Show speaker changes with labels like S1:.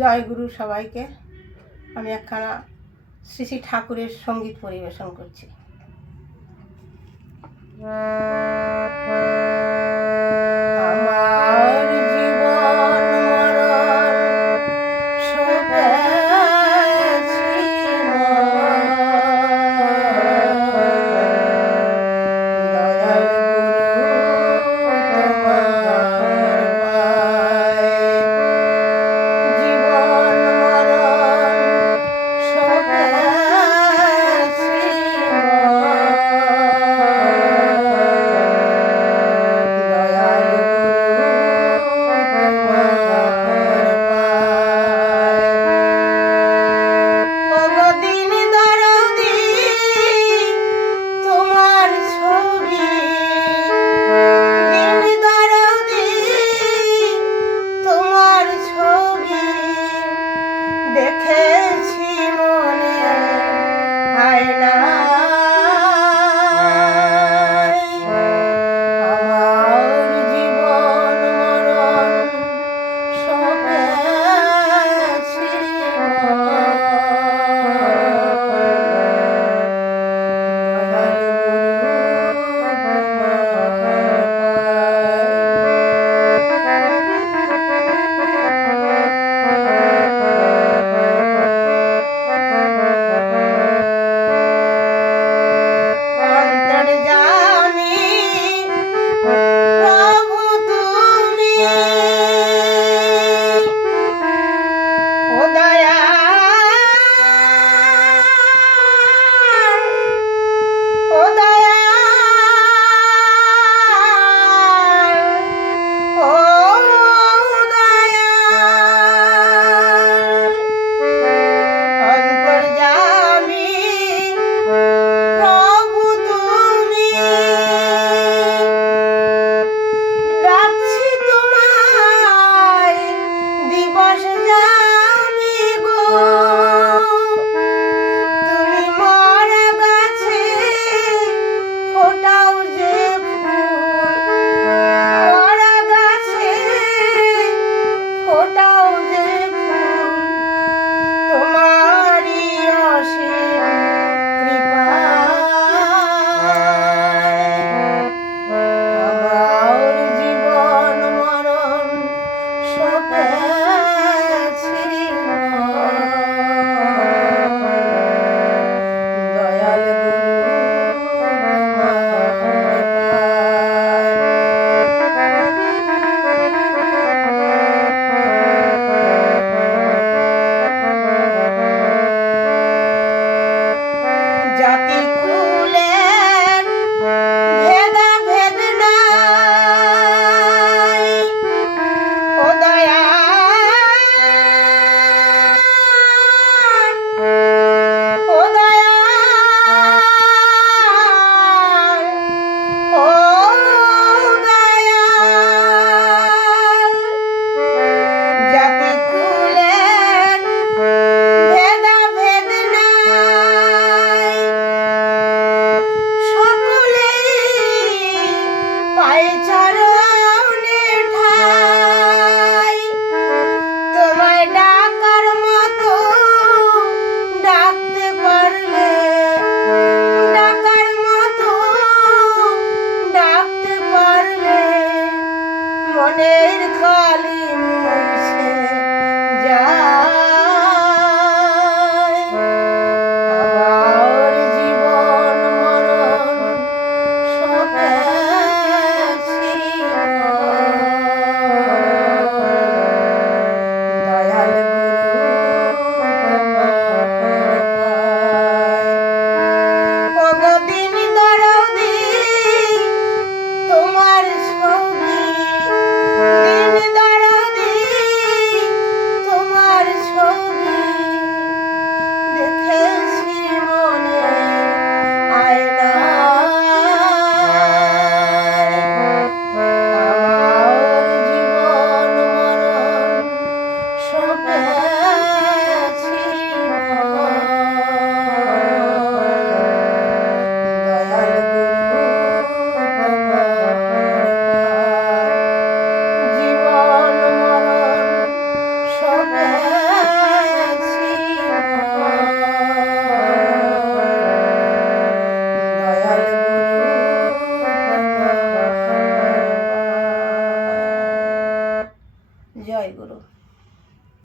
S1: জয় গুরু সবাইকে। আমি একখানা শ্রী শ্রী ঠাকুরের সংগীত পরিবেশন করছি। প্রাণের খালি মুছে।